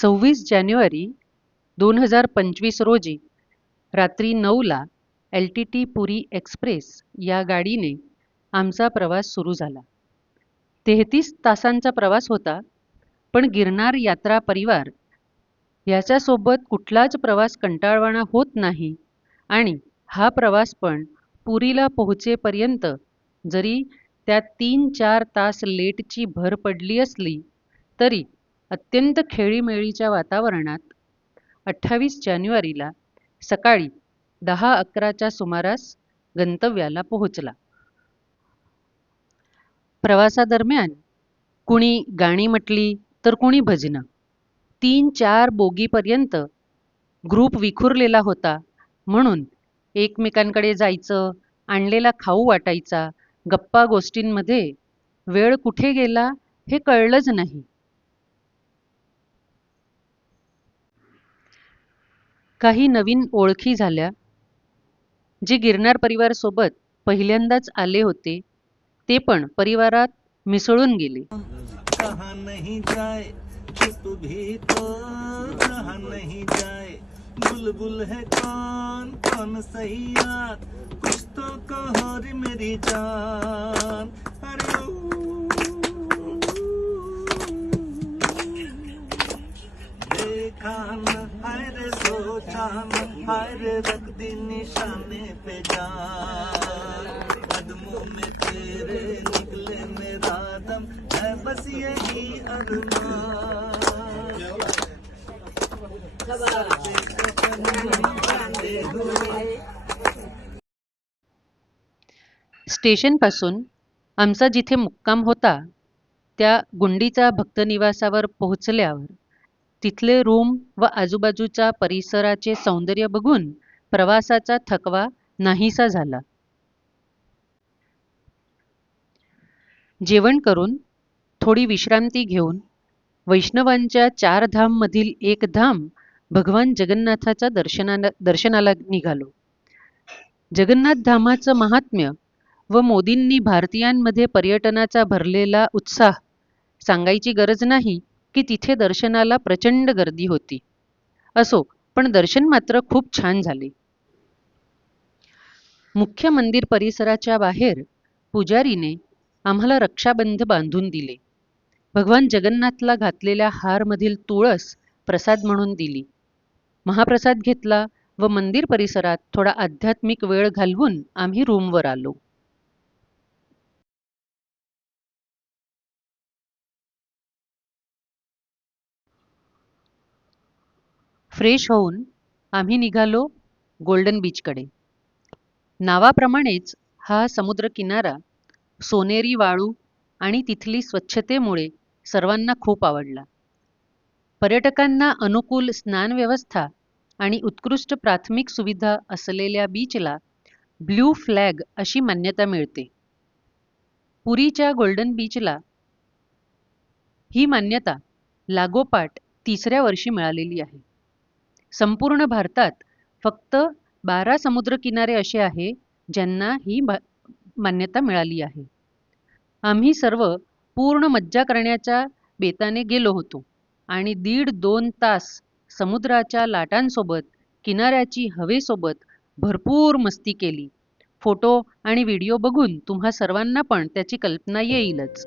26 जानेवारी 2025 रोजी रात्री 9ला LTT पुरी express या गाडीने आमचा प्रवास सुरू झाला. 33 तासांचा प्रवास होता, पण गिरनार यात्रा परिवार याच्यासोबत कुठलाच प्रवास कंटाळवाणा होत नाही आणि हा प्रवास पण पुरीला पोहोचेपर्यंत जरी त्यात 3-4 तास लेटची भर पडली असली तरी अत्यंत खेळीमेळीच्या वातावरणात 28 जानेवारीला सकाळी 10-11च्या सुमारास गंतव्याला पोहोचला. प्रवासादरम्यान कुणी गाणी म्हटली तर कुणी भजनं. 3-4 बोगीपर्यंत ग्रुप विखुरलेला होता, म्हणून एकमेकांकडे जायचं, आणलेला खाऊ वाटायचा, गप्पा गोष्टींमध्ये वेळ कुठे गेला हे कळलंच नाही. काही नवीन ओळखी झाल्या. जे गिरनार परिवारासोबत पहिल्यांदाच आले होते ते पण परिवारात मिसळून गेले. कहाँ नहीं जाए चुप भी तो कहाँ नहीं जाए बुलबुल है कौन कौन सही याद कुछ तो कहो रे मेरी जान अरे देखा न हाय रे सोचा न हाय रे रख दी निशाने पे जान कदमों में तेरे निकले मेरा दम है बस यही अरमान स्टेशनपासून आमचा जिथे मुक्काम होता त्या गुंडीचा भक्तनिवासावर पोहोचल्यावर तिथले रूम व आजूबाजूच्या परिसराचे सौंदर्य बघून प्रवासाचा थकवा नाहीसा झाला. जेवण करून थोडी विश्रांती घेऊन वैष्णवांच्या 4 धाममधील एक धाम भगवान जगन्नाथाच्या दर्शनाला निघालो. जगन्नाथ धामाचं महात्म्य व मोदींनी भारतीयांमध्ये पर्यटनाचा भरलेला उत्साह सांगायची गरज नाही की तिथे दर्शनाला प्रचंड गर्दी होती. असो, पण दर्शन मात्र खूप छान झाले. मुख्य मंदिर परिसराच्या बाहेर पुजारीने आम्हाला रक्षाबंध बांधून दिले. भगवान जगन्नाथला घातलेल्या हारमधील तुळस प्रसाद म्हणून दिली. महाप्रसाद घेतला व मंदिर परिसरात थोडा आध्यात्मिक वेळ घालवून आम्ही रूमवर आलो. फ्रेश होऊन आम्ही निघालो गोल्डन बीचकडे. नावाप्रमाणेच हा समुद्रकिनारा सोनेरी वाळू आणि तिथली स्वच्छतेमुळे सर्वांना खूप आवडला. पर्यटकांना अनुकूल स्नान व्यवस्था आणि उत्कृष्ट प्राथमिक सुविधा असलेल्या बीचला ब्ल्यू फ्लॅग अशी मान्यता मिळते. पुरीच्या गोल्डन बीचला ही मान्यता लागोपाठ 3ऱ्या वर्षी मिळालेली आहे. संपूर्ण भारतात फक्त 12 समुद्रकिनारे असे आहे ज्यांना ही मान्यता मिळाली आहे. आम्ही सर्व पूर्ण मज्जा करण्याच्या बेताने गेलो होतो आणि 1.5-2 तास समुद्राच्या लाटांसोबत किनाऱ्याची हवेसोबत भरपूर मस्ती केली. फोटो आणि व्हिडिओ बघून तुम्हा सर्वांना पण त्याची कल्पना येईलच.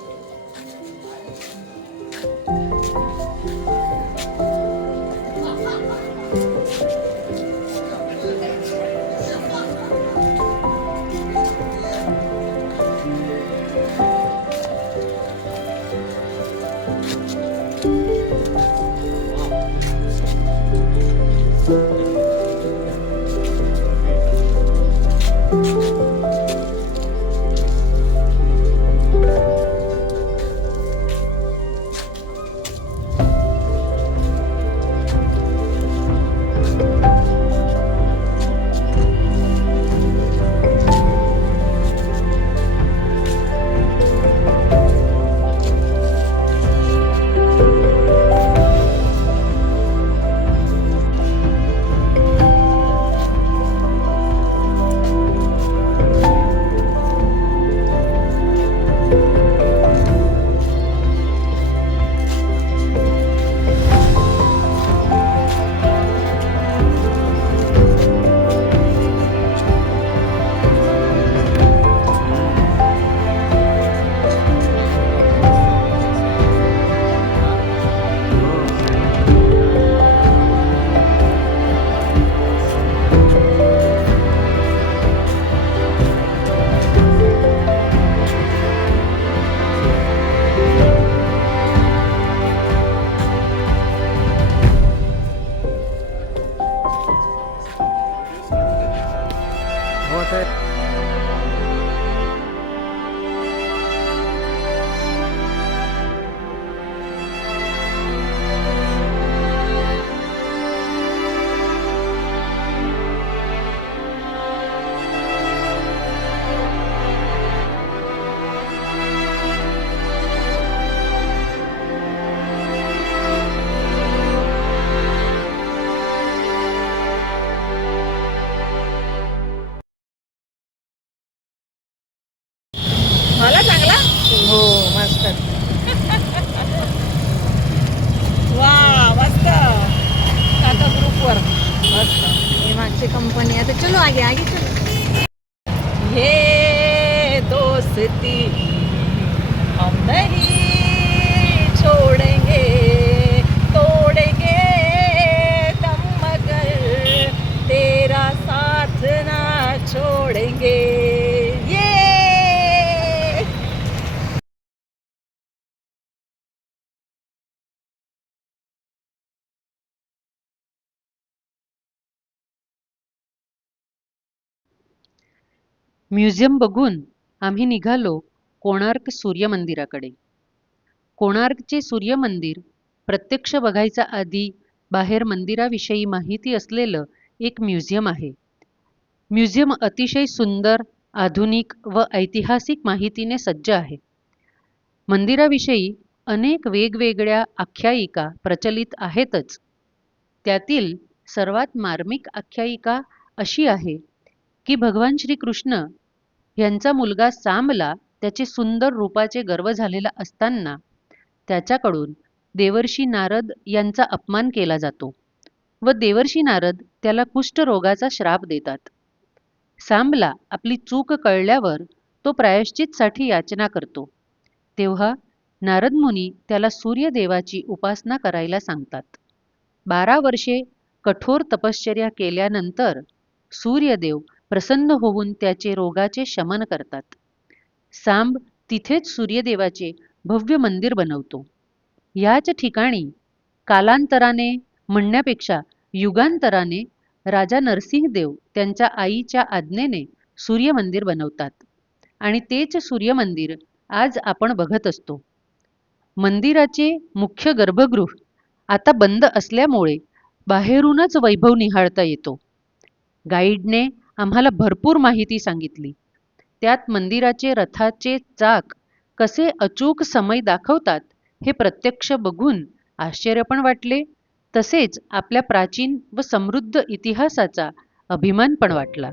असतात. वा मस्त टाटा ग्रुपवर मस्त ये मागची कंपनी. आता चलो आगे आगे चलो. ये दोस्ती हम नहीं छोड़ेंगे, तोड़ेंगे दम मगर तेरा साथ ना छोड़ेंगे. ये म्युझियम बघून आम्ही निघालो कोणार्क सूर्यमंदिराकडे. कोणार्कचे सूर्यमंदिर प्रत्यक्ष बघायच्या आधी बाहेर मंदिराविषयी माहिती असलेलं एक म्युझियम आहे. म्युझियम अतिशय सुंदर, आधुनिक व ऐतिहासिक माहितीने सज्ज आहे. मंदिराविषयी अनेक वेगवेगळ्या आख्यायिका प्रचलित आहेतच. त्यातील सर्वात मार्मिक आख्यायिका अशी आहे की भगवान श्रीकृष्ण यांचा मुलगा सांबला त्याचे सुंदर रूपाचे गर्व झालेला असताना त्याच्याकडून देवर्षी नारद यांचा अपमान केला जातो व देवर्षी नारद त्याला कुष्ठरोगाचा श्राप देतात. सांबला आपली चूक कळल्यावर तो प्रायश्चितसाठी याचना करतो. तेव्हा नारद मुनी त्याला सूर्यदेवाची उपासना करायला सांगतात. 12 वर्षे कठोर तपश्चर्या केल्यानंतर सूर्यदेव प्रसन्न होऊन त्याचे रोगाचे शमन करतात. सांब तिथेच सूर्यदेवाचे भव्य मंदिर बनवतो. याच ठिकाणी कालांतराने म्हणण्यापेक्षा युगांतराने राजा नरसिंहदेव त्यांच्या आईच्या आज्ञेने सूर्यमंदिर बनवतात आणि तेच सूर्यमंदिर आज आपण बघत असतो. मंदिराचे मुख्य गर्भगृह आता बंद असल्यामुळे बाहेरूनच वैभव निहाळता येतो. गाईडने आम्हाला भरपूर माहिती सांगितली. त्यात मंदिराचे रथाचे चाक कसे अचूक समय दाखवतात हे प्रत्यक्ष बघून आश्चर्य पण वाटले, तसेच आपल्या प्राचीन व समृद्ध इतिहासाचा अभिमान पण वाटला.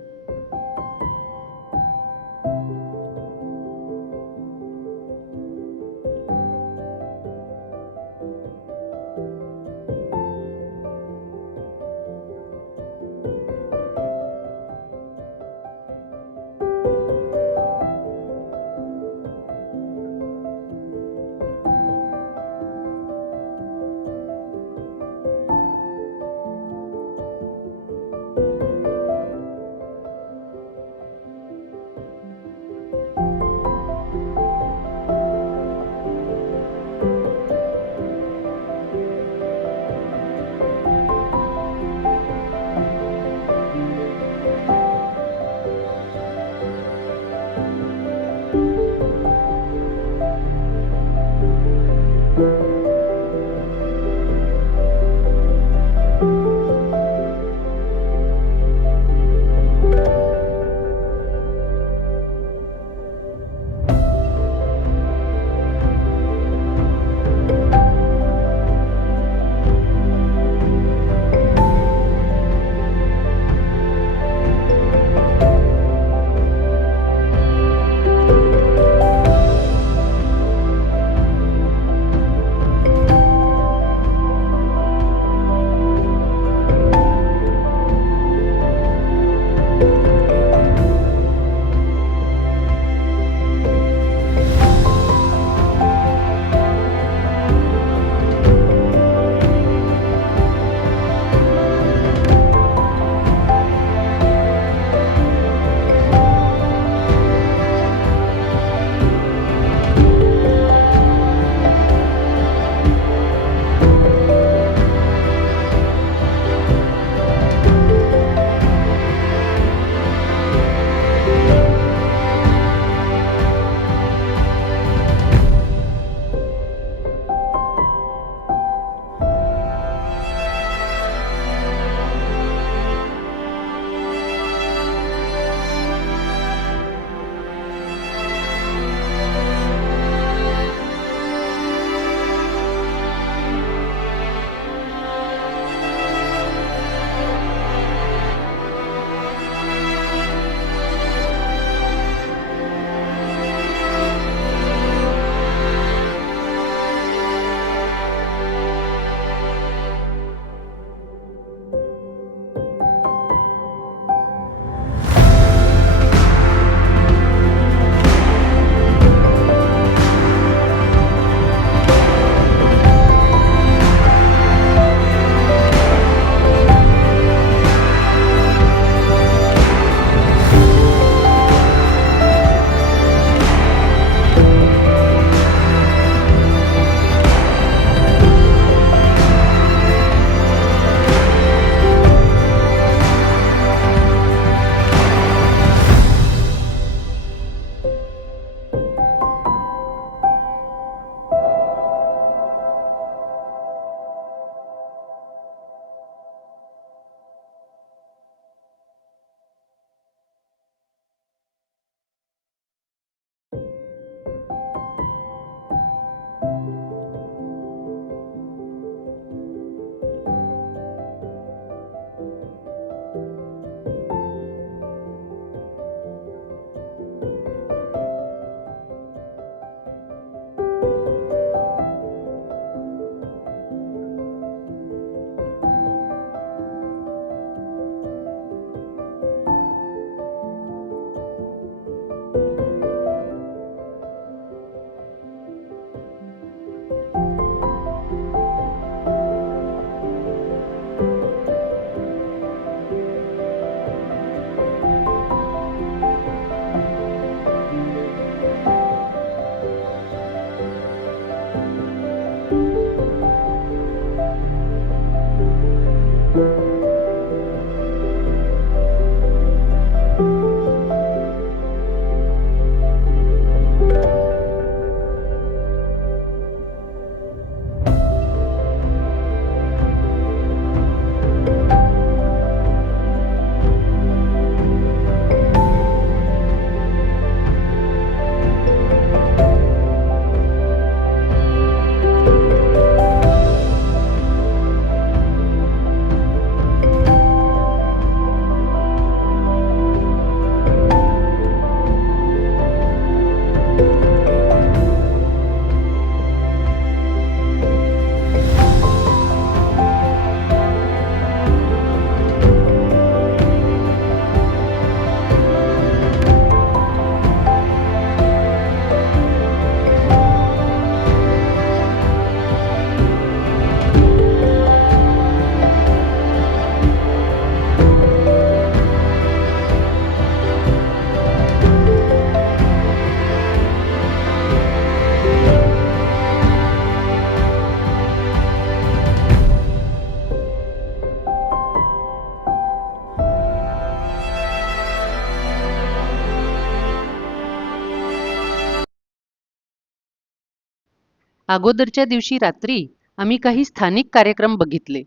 अगोदरच्या दिवशी रात्री आम्ही काही स्थानिक कार्यक्रम बघितले.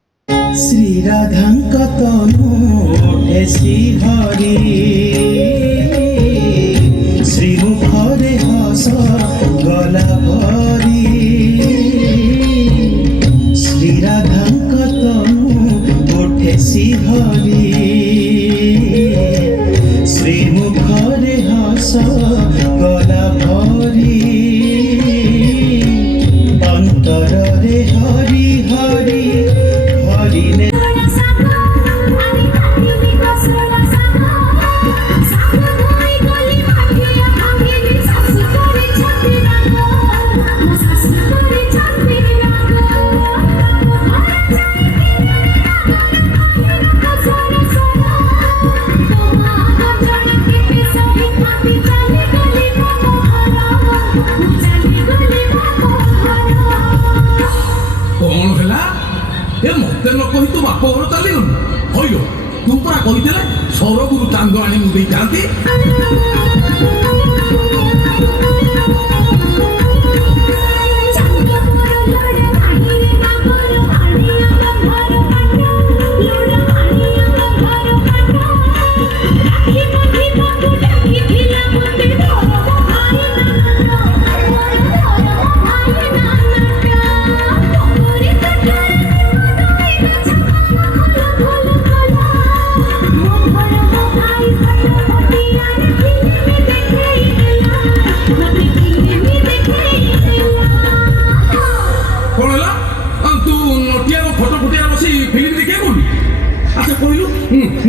श्रीराधांक तनु श्रीहरी श्रीमुखरे हस गला भरी श्रीराधांक तनु श्रीहरी श्रीमुखरे हस गला भरी अंतरे हरि हरि हरि ने कौन है ये मत न कही तू बाप घर चली हईलो तू परा कही सरगुरु चांद आनी मुझे जाती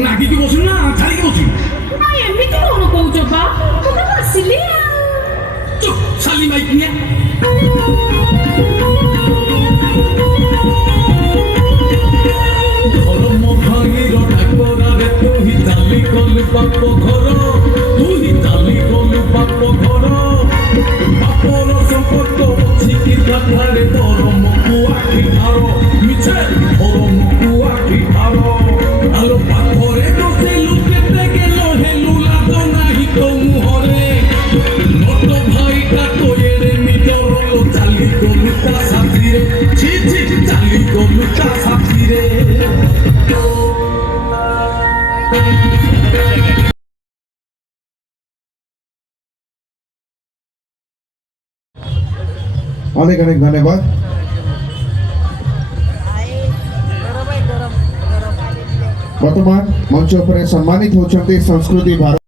नागिकी बसुन ना छाड़िकी बसु एमती कौन कौच बा तो आसिली चुप साली माइक निया धर्म भांगीर डाकरारे तू ही चाली गलु बाप घर तू ही चाली गलु बाप घर बापर संपर्क अच्छी कि कथारे धर्म को आखि धार मिछे धर्म को आखि धार आलो पाखरे बसे लुकेते गेल हेलु लाग नाही तो मुहरे नट भाईटा तो एरे निजर चाली गलु ता साथी रे छी छी चाली गलु ता साथी रे अनेक अनेक धन्यवाद. वर्तमान मंच पर सम्मानित होती संस्कृति भारत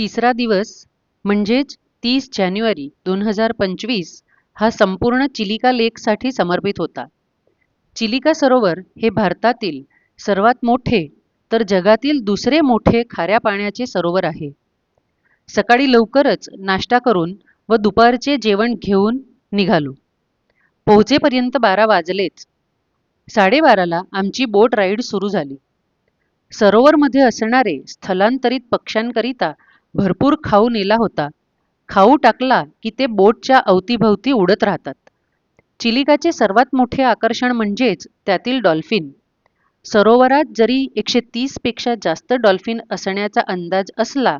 तिसरा दिवस म्हणजेच 30 जानेवारी 2025 हा संपूर्ण चिलिका लेकसाठी समर्पित होता. चिलिका सरोवर हे भारतातील सर्वात मोठे तर जगातील दुसरे मोठे खाऱ्या पाण्याचे सरोवर आहे. सकाळी लवकरच नाश्ता करून व दुपारचे जेवण घेऊन निघालो. पोहोचेपर्यंत 12 वाजलेच. 12:30ला आमची बोट राईड सुरू झाली. सरोवरमध्ये असणारे स्थलांतरित पक्ष्यांकरिता भरपूर खाऊ नेला होता. खाऊ टाकला की ते बोटच्या अवतीभवती उडत राहतात. चिलिकाचे सर्वात मोठे आकर्षण म्हणजेच त्यातील डॉल्फिन. सरोवरात जरी 130 पेक्षा जास्त डॉल्फिन असण्याचा अंदाज असला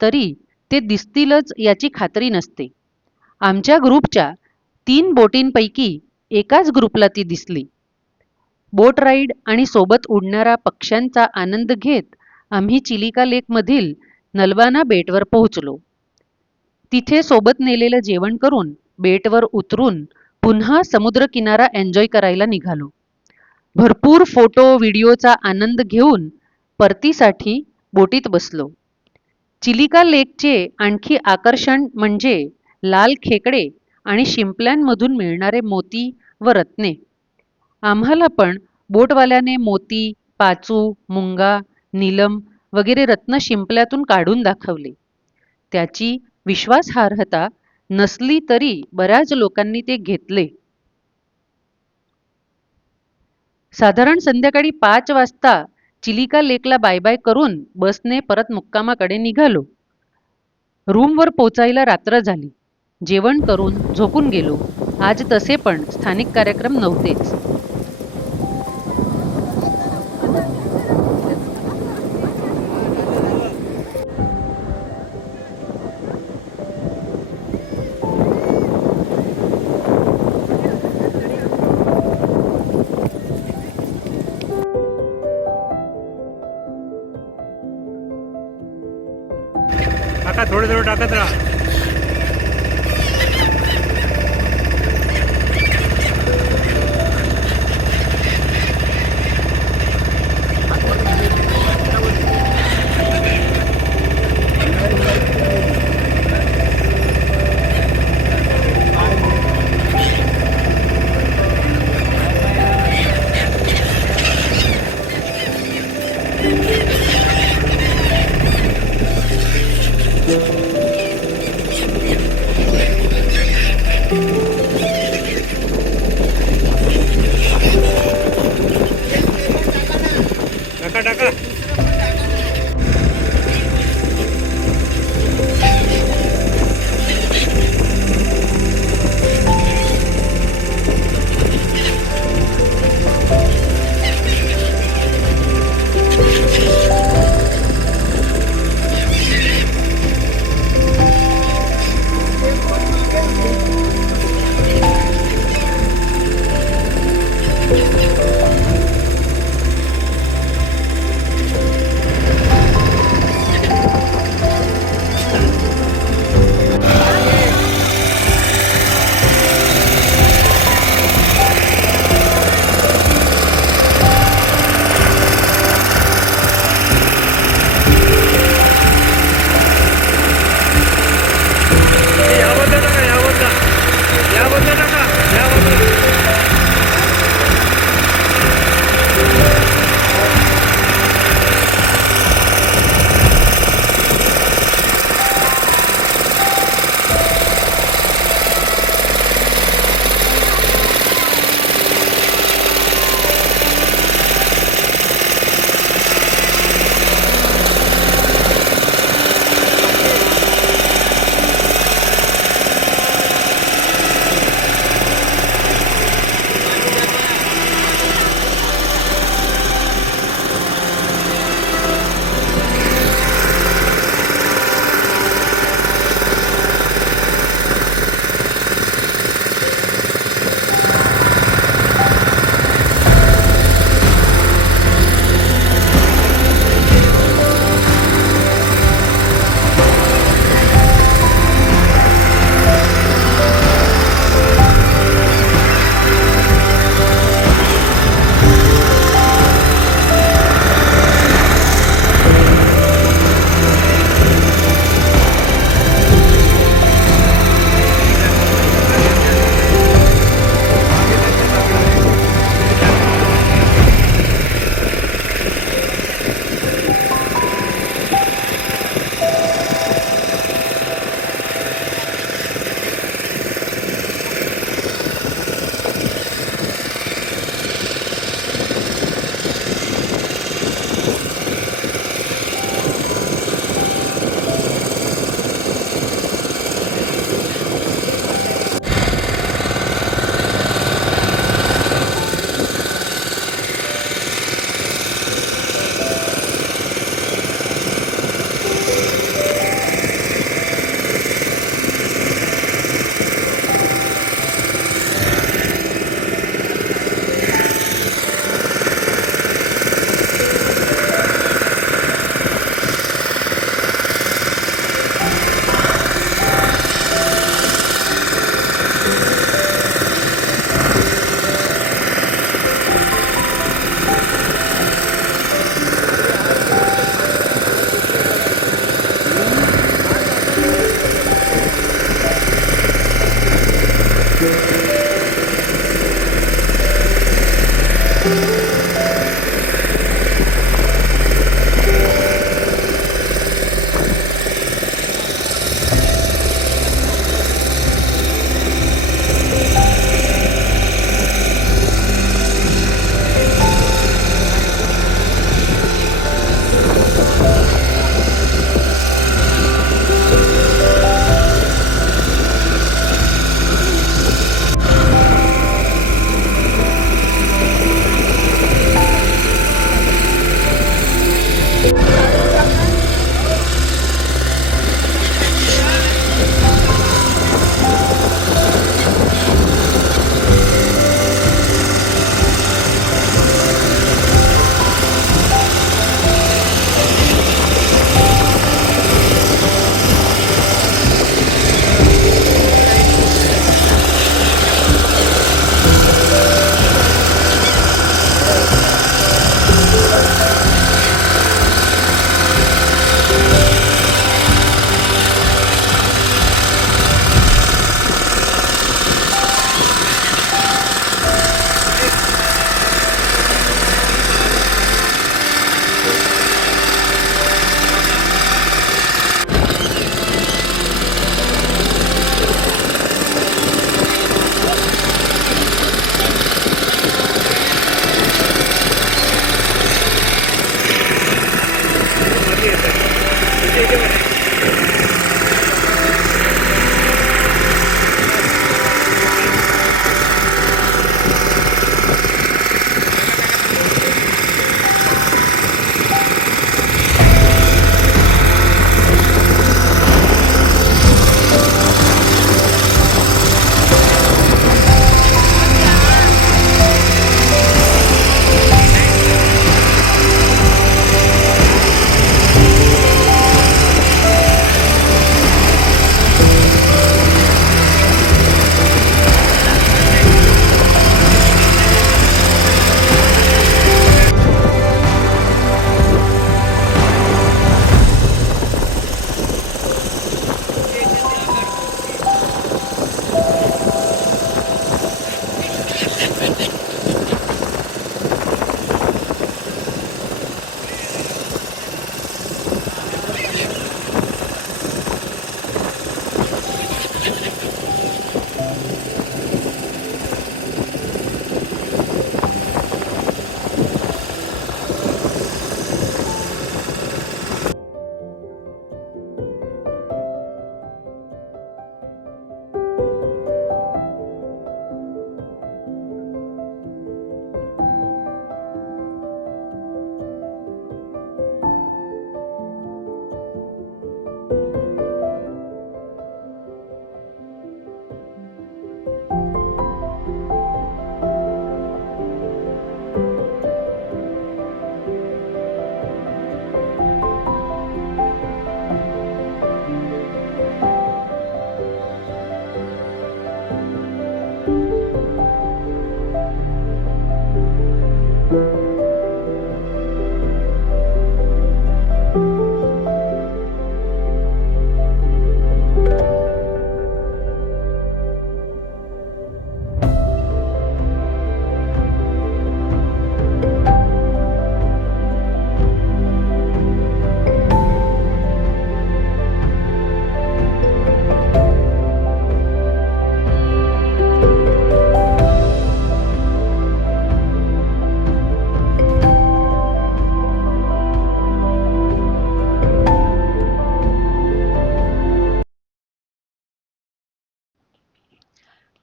तरी ते दिसतीलच याची खात्री नसते. आमच्या ग्रुपच्या 3 बोटींपैकी एकाच ग्रुपला ती दिसली. बोट राईड आणि सोबत उडणाऱ्या पक्ष्यांचा आनंद घेत आम्ही चिलिका लेकमधील नलबाना बेटवर पोहोचलो. तिथे सोबत नेलेलं जेवण करून बेटवर उतरून पुन्हा समुद्रकिनारा एन्जॉय करायला निघालो. भरपूर फोटो व्हिडिओचा आनंद घेऊन परतीसाठी बोटीत बसलो. चिलिका लेकचे आणखी आकर्षण म्हणजे लाल खेकडे आणि शिंपल्यांमधून मिळणारे मोती व रत्ने. आम्हाला पण बोटवाल्याने मोती, पाचू, मुंगा, नीलम वगैरे रत्न शिंपल्यातून काढून दाखवले. त्याची विश्वासार्हता नसली तरी बऱ्याच लोकांनी ते घेतले. साधारण संध्याकाळी 5 वाजता चिलिका लेकला बाय बाय करून बसने परत मुक्कामाकडे निघालो. रूमवर पोचायला रात्र झाली. जेवण करून झोपून गेलो. आज तसे पण स्थानिक कार्यक्रम नव्हतेच. टाका थोडं थोडं टाकत राहा.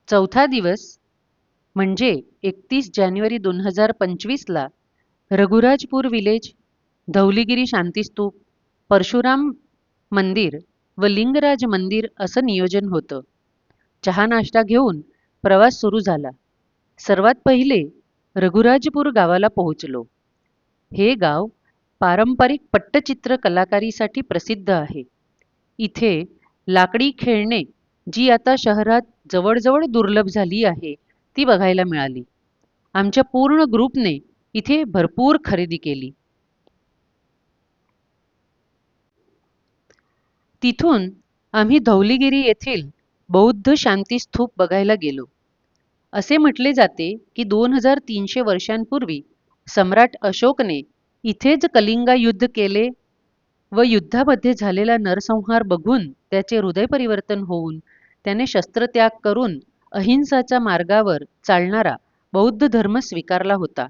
चौथा दिवस म्हणजे 31 जानेवारी 2025ला रघुराजपूर विलेज, धौलीगिरी शांतीस्तूप, परशुराम मंदिर व लिंगराज मंदिर असं नियोजन होतं. चहा नाश्ता घेऊन प्रवास सुरू झाला. सर्वात पहिले रघुराजपूर गावाला पोहोचलो. हे गाव पारंपरिक पट्टचित्र कलाकारीसाठी प्रसिद्ध आहे. इथे लाकडी खेळणे जी आता शहरात जवळजवळ दुर्लभ झाली आहे ती बघायला मिळाली. आमच्या पूर्ण ग्रुपने इथे भरपूर खरेदी केली. तिथून आम्ही धौलीगिरी येथील बौद्ध शांती स्तूप बघायला गेलो. असे म्हटले जाते की 2300 वर्षांपूर्वी सम्राट अशोकने इथेच कलिंगा युद्ध केले व युद्धामध्ये झालेला नरसंहार बघून त्याचे हृदय परिवर्तन होऊन त्याने शस्त्रत्याग करून अहिंसाच्या मार्गावर चालणारा बौद्ध धर्म स्वीकारला होता.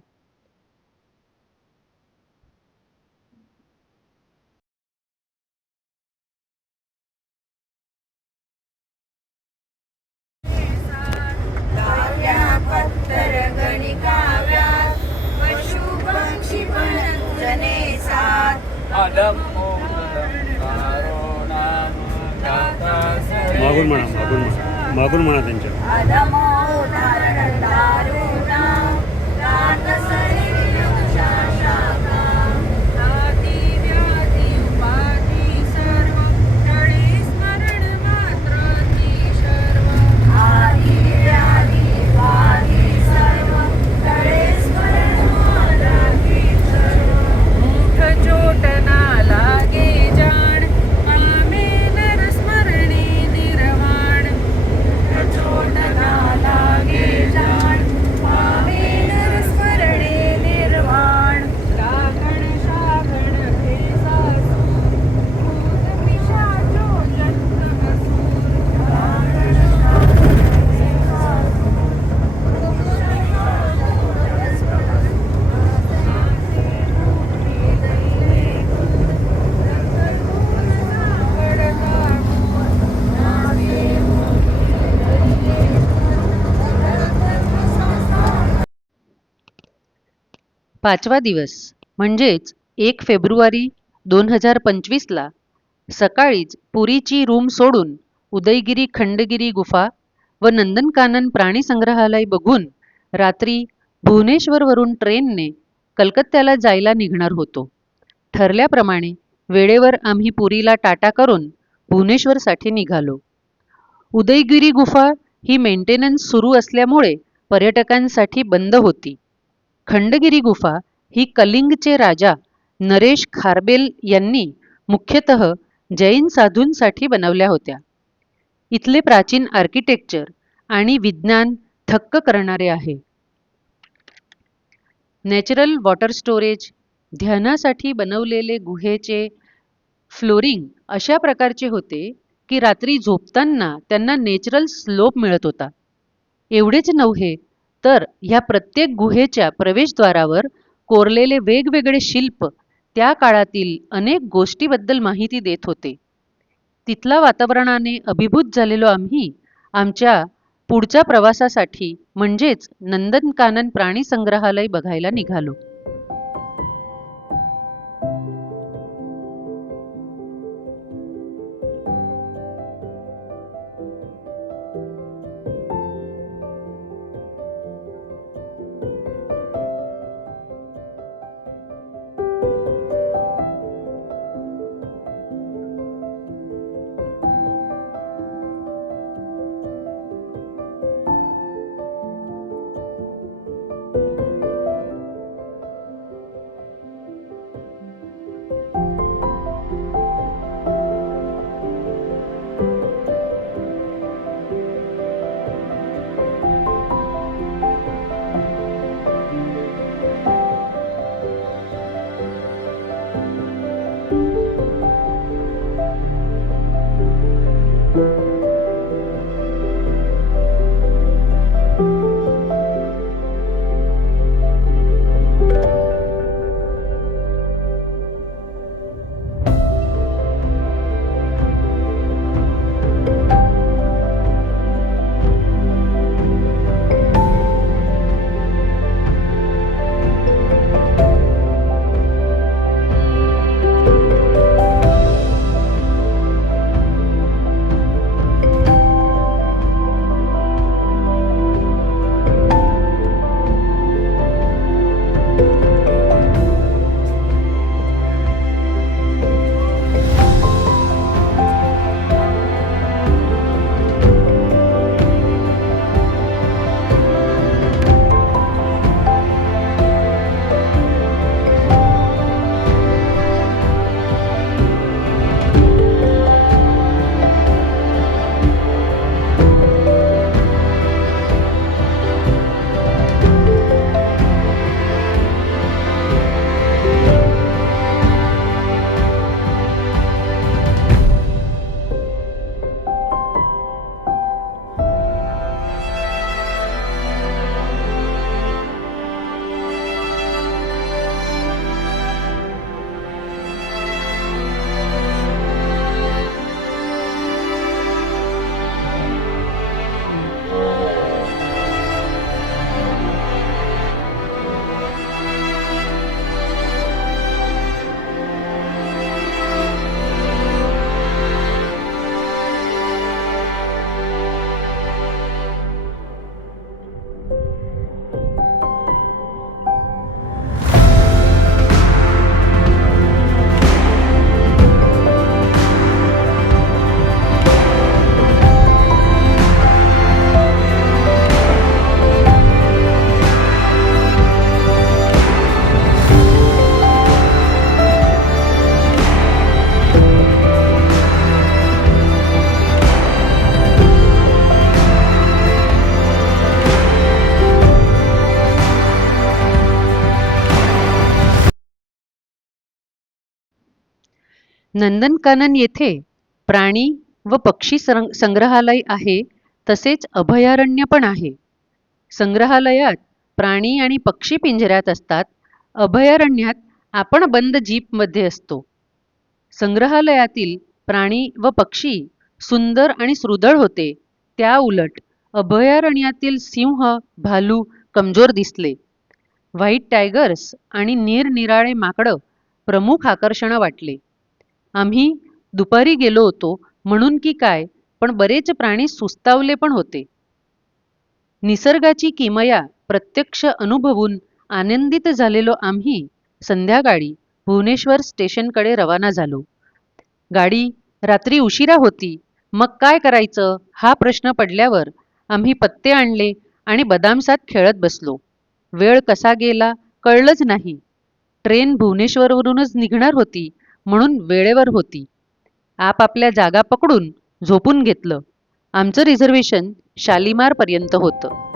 मागून म्हणा त्यांच्या. पाचवा दिवस म्हणजेच 1 फेब्रुवारी 2025ला सकाळीच पुरीची रूम सोडून उदयगिरी खंडगिरी गुफा व नंदनकानन प्राणी संग्रहालय बघून रात्री भुवनेश्वरवरून ट्रेनने कलकत्त्याला जायला निघणार होतो. ठरल्याप्रमाणे वेळेवर आम्ही पुरीला टाटा करून भुवनेश्वरसाठी निघालो. उदयगिरी गुफा ही मेंटेनन्स सुरू असल्यामुळे पर्यटकांसाठी बंद होती. खंडगिरी गुफा ही कलिंगचे राजा नरेश खारबेल यांनी मुख्यतः जैन साधूंसाठी बनवल्या होत्या. इथले प्राचीन आर्किटेक्चर आणि विज्ञान थक्क करणारे आहे. नॅचरल वॉटर स्टोरेज, ध्यानासाठी बनवलेले गुहेचे फ्लोरिंग अशा प्रकारचे होते की रात्री झोपताना त्यांना नॅचरल स्लोप मिळत होता. एवढेच नव्हे तर ह्या प्रत्येक गुहेच्या प्रवेशद्वारावर कोरलेले वेगवेगळे शिल्प त्या काळातील अनेक गोष्टीबद्दल माहिती देत होते. तिथल्या वातावरणाने अभिभूत झालेलो आम्ही आमच्या पुढच्या प्रवासासाठी म्हणजेच नंदनकानन प्राणी संग्रहालय बघायला निघालो. नंदनकानन येथे प्राणी व पक्षी संग्रहालय आहे, तसेच अभयारण्य पण आहे. संग्रहालयात प्राणी आणि पक्षी पिंजऱ्यात असतात. अभयारण्यात आपण बंद जीपमध्ये असतो. संग्रहालयातील प्राणी व पक्षी सुंदर आणि सुदृढ होते. त्या उलट अभयारण्यातील सिंह, भालू कमजोर दिसले. व्हाईट टायगर्स आणि निरनिराळे माकडं प्रमुख आकर्षणं वाटले. आम्ही दुपारी गेलो होतो म्हणून की काय, पण बरेच प्राणी सुस्तावले पण होते. निसर्गाची किमया प्रत्यक्ष अनुभवून आनंदित झालेलो आम्ही संध्याकाळी भुवनेश्वर स्टेशनकडे रवाना झालो. गाडी रात्री उशिरा होती. मग काय करायचं हा प्रश्न पडल्यावर आम्ही पत्ते आणले आणि बदामसात खेळत बसलो. वेळ कसा गेला कळलंच नाही. ट्रेन भुवनेश्वरवरूनच निघणार होती म्हणून वेळेवर होती. आपापल्या जागा पकडून झोपून घेतलं. आमचं रिझर्वेशन शालिमारपर्यंत होतं.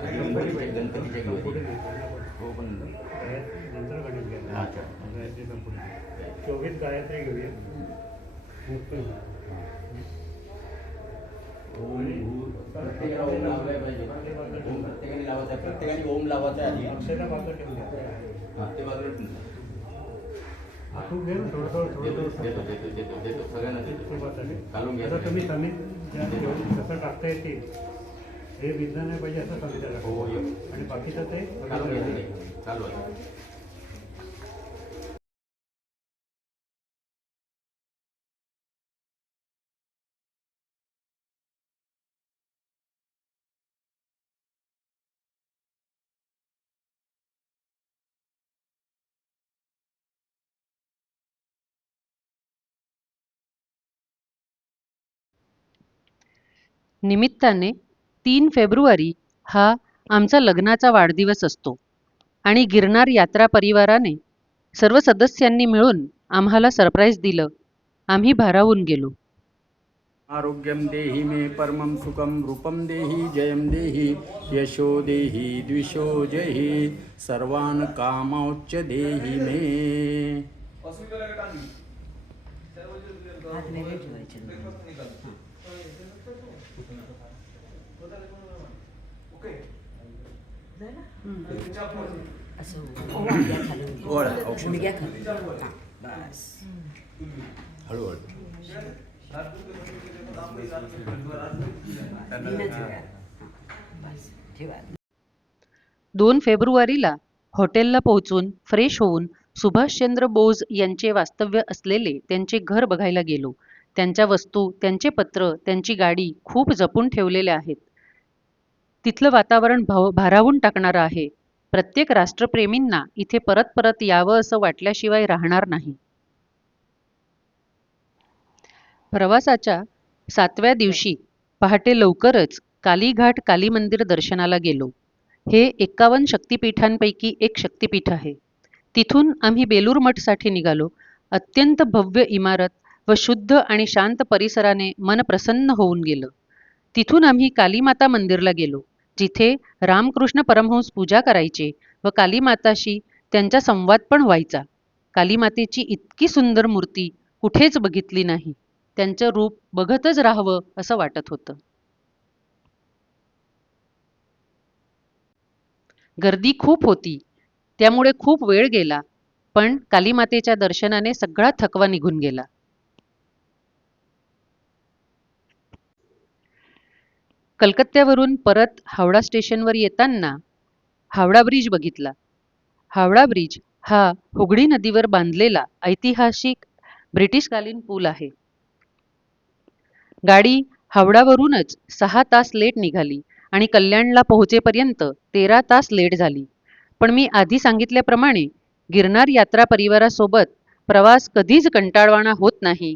गणपतीच्या घेऊया. हो पण नंतर गणेश घ्यायला. अच्छा. गायत्री संपूर्ण 24 गायत्री घेऊया. प्रत्येकाला ओम लावलाय पाहिजे. ओम प्रत्येकाने लावायचा आहे. प्रत्येकाने ओम लावायचा आहे आधी. अक्षयला बाजूला ठेवून द्या. हां ते बाजूला ठेवून द्या. तूप घे ना थोडं देतो सगळ्यांना देतो. तुपासाठी. घालून घ्या. आता तुम्ही समीत ज्या घेऊन कसं टाकता येतील हे विज्ञान नाही पाहिजे असं समजायला. हो हो. आणि बाकीचं ते घालून घ्यायचं चालू आहे. निमित्ताने 3 फेब्रुवारी हा आमचा लग्नाचा वाढदिवस असतो आणि गिरनार यात्रा परिवाराने सर्व सदस्यांनी मिळून आम्हाला सरप्राईज दिलं. आम्ही भारावून गेलो. आरोग्यम देहि मे परमं सुखं रूपं देहि जयं देहि यशो देहि द्विषो जहि सर्वान् कामौच्च देहि मे. हळूहळू. 2 फेब्रुवारीला हॉटेलला पोहोचून फ्रेश होऊन सुभाषचंद्र बोस यांचे वास्तव्य असलेले त्यांचे घर बघायला गेलो. त्यांच्या वस्तू, त्यांचे पत्र, त्यांची गाडी खूप जपून ठेवलेल्या आहेत. तिथलं वातावरण भारावून टाकणारं आहे. प्रत्येक राष्ट्रप्रेमींना इथे परत परत यावं असं वाटल्याशिवाय राहणार नाही. प्रवासाच्या 7व्या दिवशी पहाटे लवकरच कालीघाट काली मंदिर दर्शनाला गेलो. हे 51 शक्तिपीठांपैकी एक शक्तिपीठ आहे. तिथून आम्ही बेलूर मठसाठी निघालो. अत्यंत भव्य इमारत व शुद्ध आणि शांत परिसराने मन प्रसन्न होऊन गेलं. तिथून आम्ही कालीमाता मंदिरला गेलो, जिथे रामकृष्ण परमहंस पूजा करायचे व कालीमाताशी त्यांचा संवाद पण व्हायचा. कालीमातेची इतकी सुंदर मूर्ती कुठेच बघितली नाही. त्यांचं रूप बघतच राहावं असं वाटत होतं. गर्दी खूप होती, त्यामुळे खूप वेळ गेला, पण कालीमातेच्या दर्शनाने सगळा थकवा निघून गेला. कलकत्त्यावरून परत हावडा स्टेशनवर येताना हावडा ब्रिज बघितला. हावडा ब्रिज हा हुगळी नदीवर बांधलेला ऐतिहासिक ब्रिटिशकालीन पूल आहे. गाडी हावडावरूनच 6 तास लेट निघाली आणि कल्याणला पोहोचेपर्यंत 13 तास लेट झाली. पण मी आधी सांगितल्याप्रमाणे गिरनार यात्रा परिवारासोबत प्रवास कधीच कंटाळवाणा होत नाही.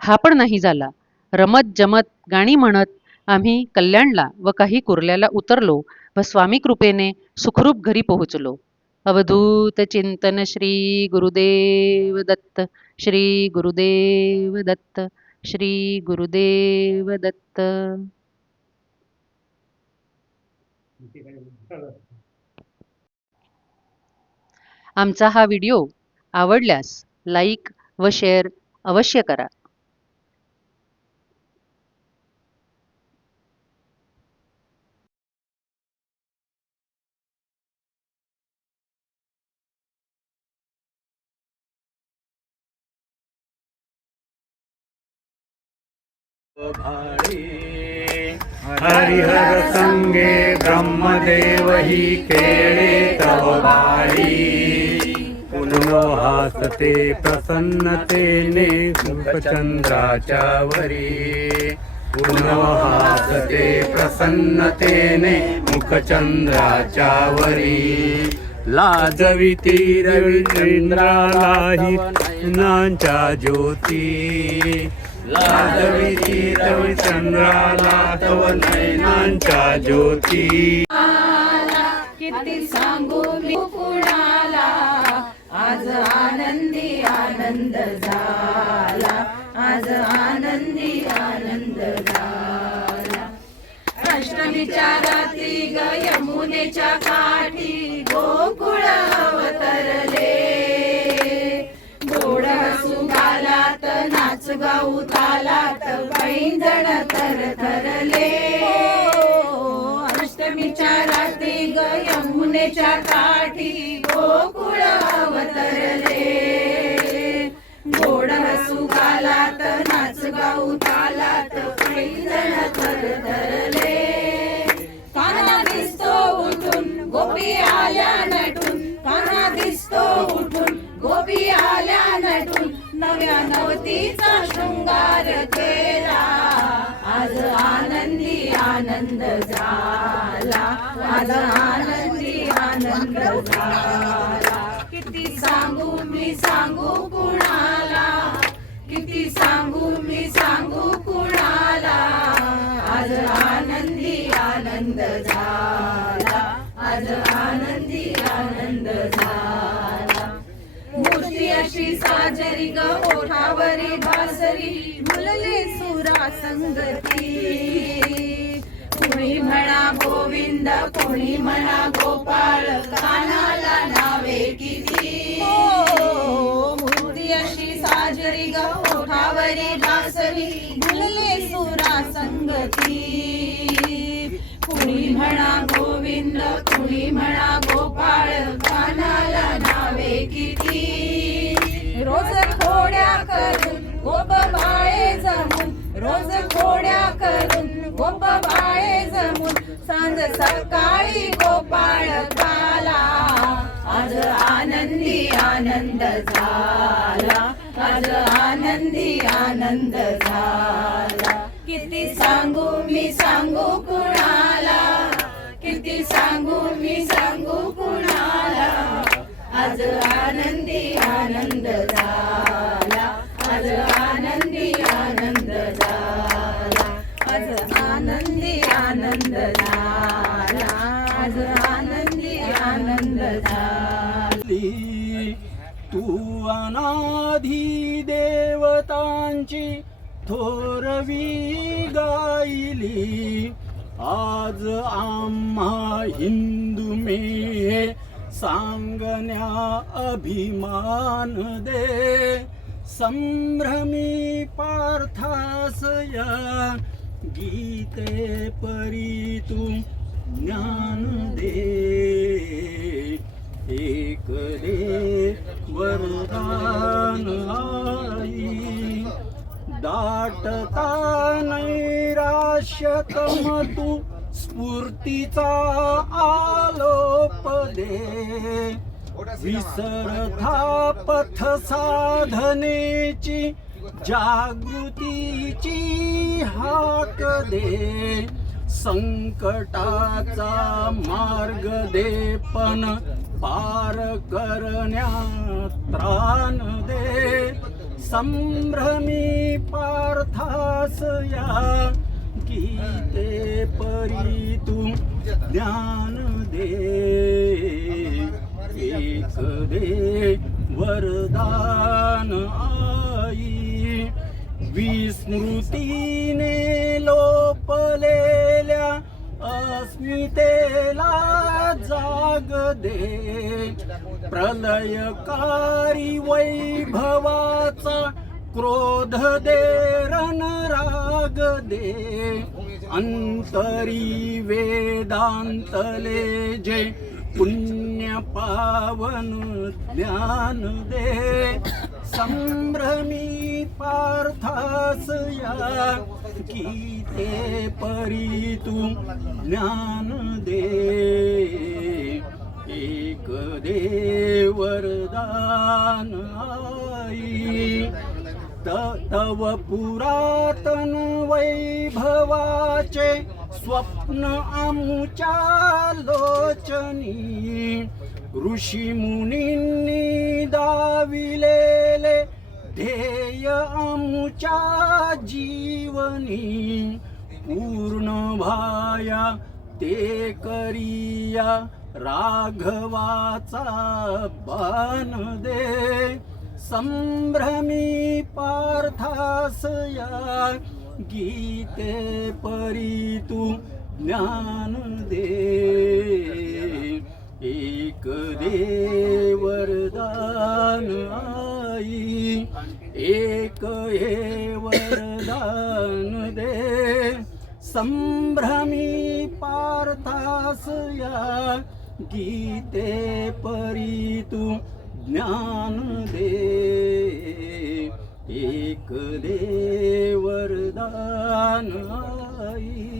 हा पण नाही झाला. रमत जमत गाणी म्हणत आम्ही कल्याणला व काही कुर्ल्याला उतरलो व स्वामी कृपेने सुखरूप घरी पोहोचलो. अवधूत चिंतन श्री गुरुदेव दत्त. श्री गुरुदेव दत्त. श्री गुरुदेव दत्त. आमचा हा व्हिडिओ आवडल्यास लाईक व शेअर अवश्य करा. हरिहर संगे ब्रह्मदेव हि खेळे तव बाळी. पुनः हासते प्रसन्नतेने मुखचंद्राच्या वरी. पुनः हासते प्रसन्नतेने मुखचंद्राच्या वरी. लाजविती रविचंद्रालाही नयनांच्या ज्योती. लाजविती रविचंद्राला तव नयनांच्या ज्योती. किती सांगू मी कुणाला, आज आनंदी आनंद झाला. आज आनंदी आनंद झाला. अष्टमीच्या रात्री ग यमुनेच्या काठी गोकुळ अवतरले. गोड हसू गालात नाच गाऊ तालात पैंजण थरथरले. अष्टमीच्या रात्री ग यमुनेच्या काठी गोकुळ अवतरले. गोड हसू गालात नाच गाऊ तालात पैंजण थरथरले. कान्हा दिसतो उठून गोपी आल्या नटून. कान्हा दिसतो उठून गोपी आल्या नटून. नव्या नवतीचा शृंगार केला. आज आनंदी आनंद झाला. आज आनंदी आनंद झाला. किती सांगू मी सांगू कुणाला. किती सांगू मी सांगू कुणाला. आज आनंदी आनंद झाला. आज आनंदी आनंद झाला. मूर्ती अशी साजरी ग ओठावरी बासरी मुलले सुरा संगती. कोणी म्हणा गोविंद कोणी म्हणा गोपाळ कानाला नावे किती. मूर्ती अशी साजरी ग ओठावरी बासरी मुलले सुरा संगती. कुणी म्हणा गोविंद कुणी म्हणा गोपाळ कानाला नावे किती. रोज खोड्या करून गोप बाळे जमून. रोज खोड्या करून गोप बाळे जमून. सांज सकाळी गोपाळ काला. आज आनंदी आनंद झाला. आज आनंदी आनंद झाला. किती सांगू मी सांगू कुणाला. किती सांगू मी सांगू कुणाला. आज आनंदी आनंद झाला. आज आनंदी आनंद झाला. आज आनंदी आनंद झाला. आज आनंदी आनंद झाला. तू अनाधी देवतांची थोरवी गायली. आज आम्हा हिंदू मे सांगण्या अभिमान दे. संभ्रमी पार्थास या गीते परी तू ज्ञान दे. एक दे वरदान आई. दाटता नैराश्य तम तू स्फूर्तीचा आलोप दे. विसरथा पथ साधनेची जागृतीची हाक दे. संकटाचा मार्ग दे पण पार करण्यात त्राण दे. संभ्रमी पार्थास या गीते परी तू ज्ञान दे. एक दे वरदान आई. विस्मृतीने लोपलेल्या अस्मितेला जाग दे. प्रलयकारी वैभवाचा क्रोध दे रणराग दे. अंतरी वेदांतले जे पुण्य पावन ज्ञान दे. संभ्रमी पार्थास या गीते परी तू ज्ञान दे. एक दे वरदान आई. तव पुरातन वैभवाचे स्वप्न आमुच्या लोचनी. ऋषी मुनींनी दाविलेले ध्येय आमुच्या जीवनी. पूर्ण भाया ते करिया राघवाचा बाण दे. संभ्रमी पार्थास या गीते परी तू ज्ञान दे. एक दे वरदान आई, एक हे वरदान दे. संभ्रमी पार्थास या गीते परी तू ज्ञान दे. एक दे वरदान आई.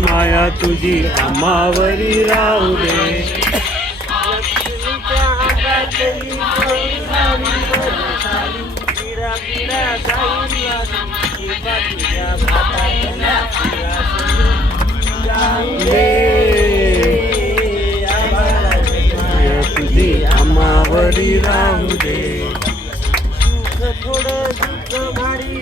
माया तुझी आम्हावरी राहू दे. तुझी आम्हावरी राहू दे. थोडं दुःख भारी